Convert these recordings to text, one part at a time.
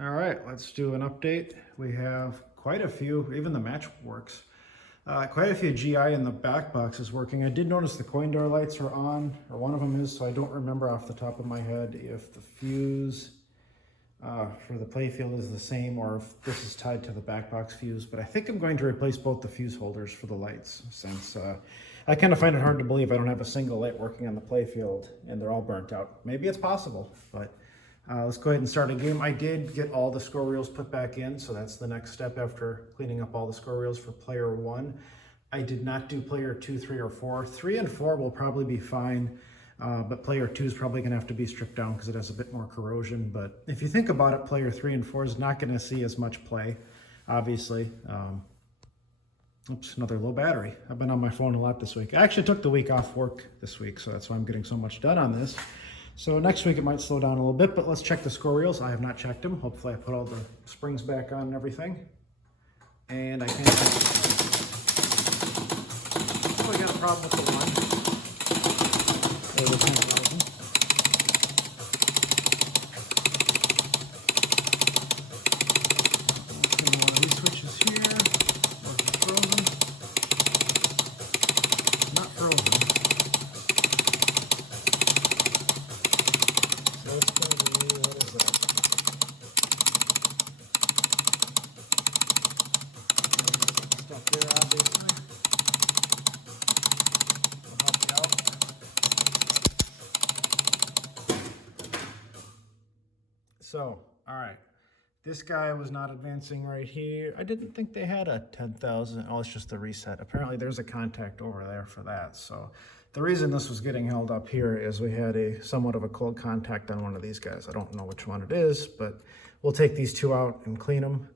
All right, let's do an update. We have quite a few, even the match works. Quite a few GI in the back box is working. I did notice the coin door lights are on, or one of them is, so I don't remember off the top of my head if the fuse for the playfield is the same or if this is tied to the back box fuse, but I think I'm going to replace both the fuse holders for the lights since I kind of find it hard to believe I don't have a single light working on the playfield and they're all burnt out. Maybe it's possible, but let's go ahead and start a game. I did get all the score reels put back in, so that's the next step after cleaning up all the score reels for player 1. I did not do player 2, 3, or 4. 3 and 4 will probably be fine, but player 2 is probably going to have to be stripped down because it has a bit more corrosion. But if you think about it, player 3 and 4 is not going to see as much play, obviously. Oops, another low battery. I've been on my phone a lot this week. I actually took the week off work this week, so that's why I'm getting so much done on this. So next week it might slow down a little bit, but let's check the score reels. I have not checked them. Hopefully I put all the springs back on and everything. And I can't. Oh, I got a problem with the one. There was no problem. One of these switches here. Was it frozen? Not frozen. So it's going to be, what is that? Stuff there, obviously. I'll help you out. So, all right. This guy was not advancing right here. I didn't think they had a 10,000. Oh, it's just the reset. Apparently there's a contact over there for that. So the reason this was getting held up here is we had a somewhat of a cold contact on one of these guys. I don't know which one it is, but we'll take these two out and clean them.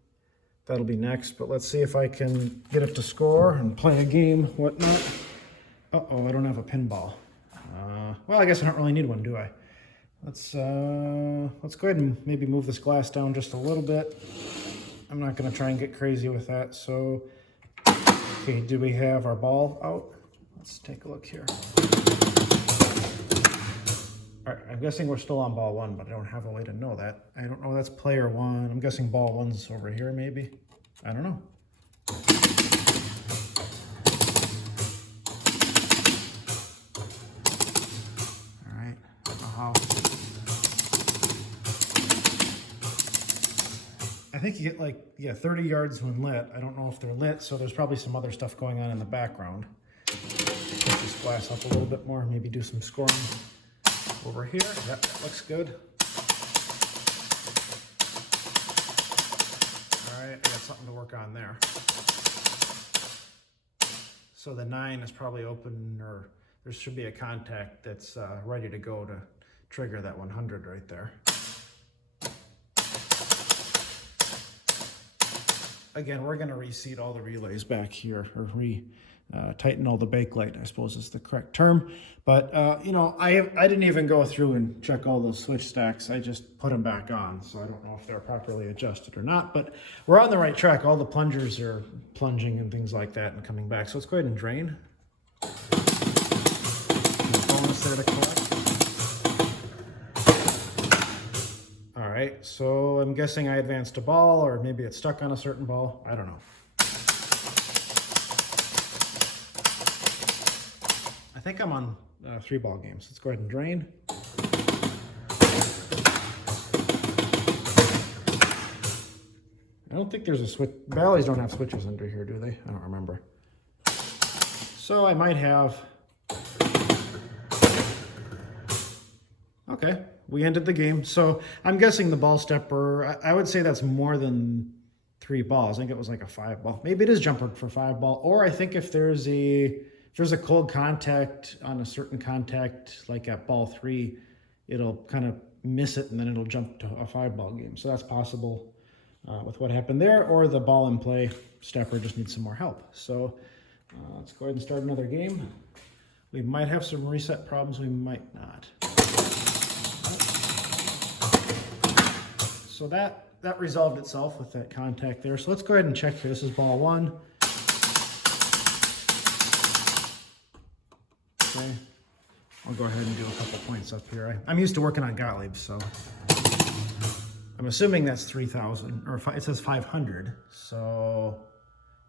That'll be next, but let's see if I can get it to score and play a game, whatnot. Uh-oh, I don't have a pinball. Well, I guess I don't really need one, do I? Let's go ahead and maybe move this glass down just a little bit. I'm not going to try and get crazy with that. So, okay, do we have our ball out? Let's take a look here. All right, I'm guessing we're still on ball 1, but I don't have a way to know that. I don't know, that's player 1. I'm guessing ball 1's over here, maybe. I don't know. All right, I don't know how. I think you get like, 30 yards when lit. I don't know if they're lit, so there's probably some other stuff going on in the background. Put this glass up a little bit more, maybe do some scoring over here. Yep, that looks good. All right, I got something to work on there. So the 9 is probably open, or there should be a contact that's ready to go to trigger that 100 right there. Again, we're going to reseat all the relays back here, or tighten all the bakelite, I suppose is the correct term. But, you know, I didn't even go through and check all those switch stacks. I just put them back on, so I don't know if they're properly adjusted or not. But we're on the right track. All the plungers are plunging and things like that and coming back. So let's go ahead and drain. Bonus there to collect. All right, so I'm guessing I advanced a ball, or maybe it's stuck on a certain ball. I don't know. I think I'm on 3-ball games. Let's go ahead and drain. I don't think there's a switch. Valleys don't have switches under here, do they? I don't remember. So I might have. Okay, we ended the game. So I'm guessing the ball stepper, I would say that's more than 3 balls. I think it was like a 5-ball. Maybe it is jumper for 5-ball. Or I think if there's a cold contact on a certain contact, like at ball 3, it'll kind of miss it and then it'll jump to a 5-ball game. So that's possible with what happened there. Or the ball in play stepper just needs some more help. So let's go ahead and start another game. We might have some reset problems. We might not. So that resolved itself with that contact there. So let's go ahead and check here. This is ball 1. Okay. I'll go ahead and do a couple points up here. I'm used to working on Gottlieb, so I'm assuming that's 3,000, or it says 500. So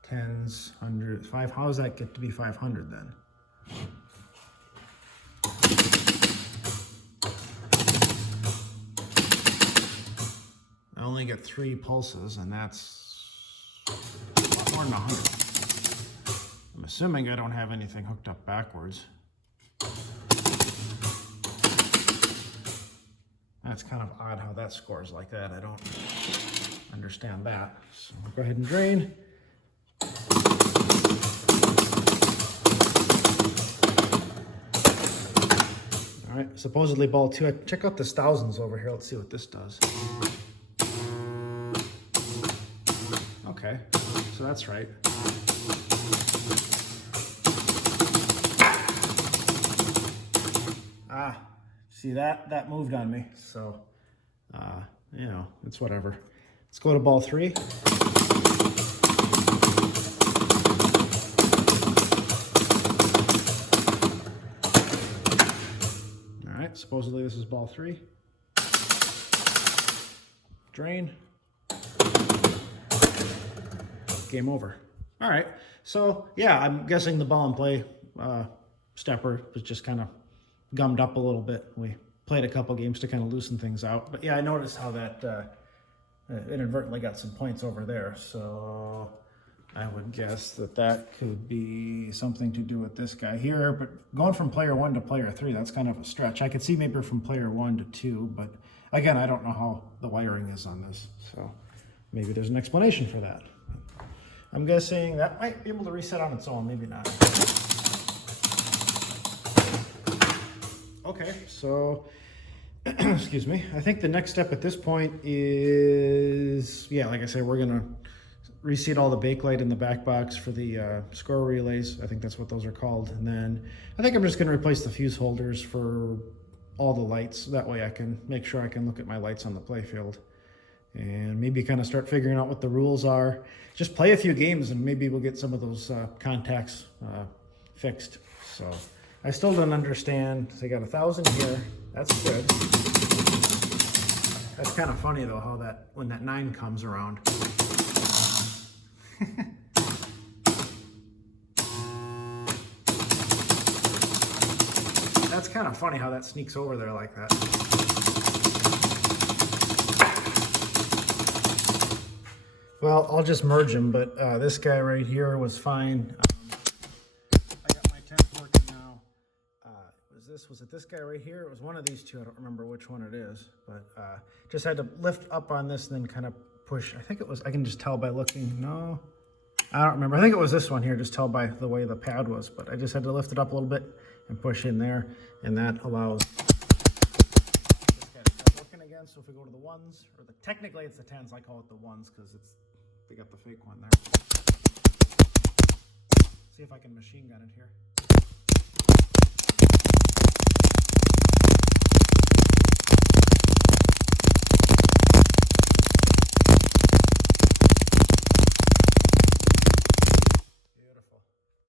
tens, hundreds, how does that get to be 500 then? I only get 3 pulses, and that's a lot more than 100. I'm assuming I don't have anything hooked up backwards. That's kind of odd how that scores like that. I don't understand that. So I'll go ahead and drain. All right, supposedly ball 2. Check out this thousands over here. Let's see what this does. Okay, so that's right. Ah, see that moved on me. So, you know, it's whatever. Let's go to ball 3. All right, supposedly this is ball 3. Drain. Game over. All right, so yeah, I'm guessing the ball and play stepper was just kind of gummed up a little bit. We played a couple games to kind of loosen things out, but yeah, I noticed how that inadvertently got some points over there. So I would guess that that could be something to do with this guy here, but going from player 1 to player 3, that's kind of a stretch. I could see maybe from player 1 to 2, but again, I don't know how the wiring is on this, so maybe there's an explanation for that. I'm guessing that might be able to reset on its own, maybe not. Okay, so, excuse me. I think the next step at this point is, yeah, like I said, we're gonna reseat all the bakelite in the back box for the score relays. I think that's what those are called. And then I think I'm just gonna replace the fuse holders for all the lights. That way I can make sure I can look at my lights on the playfield. And maybe kind of start figuring out what the rules are. Just play a few games and maybe we'll get some of those contacts fixed. So I still don't understand. So I got 1,000 here. That's good. That's kind of funny though, how that when that 9 comes around. That's kind of funny how that sneaks over there like that. Well, I'll just merge them, but this guy right here was fine. I got my temp working now. Was it this guy right here? It was one of these two. I don't remember which one it is, but just had to lift up on this and then kind of push. I think it was, I can just tell by looking. No, I don't remember. I think it was this one here, just tell by the way the pad was, but I just had to lift it up a little bit and push in there, and that allows this guy to start working again. So if we go to the 1s, or technically it's the 10s, I call it the 1s because they got the fake one there. See if I can machine gun it here.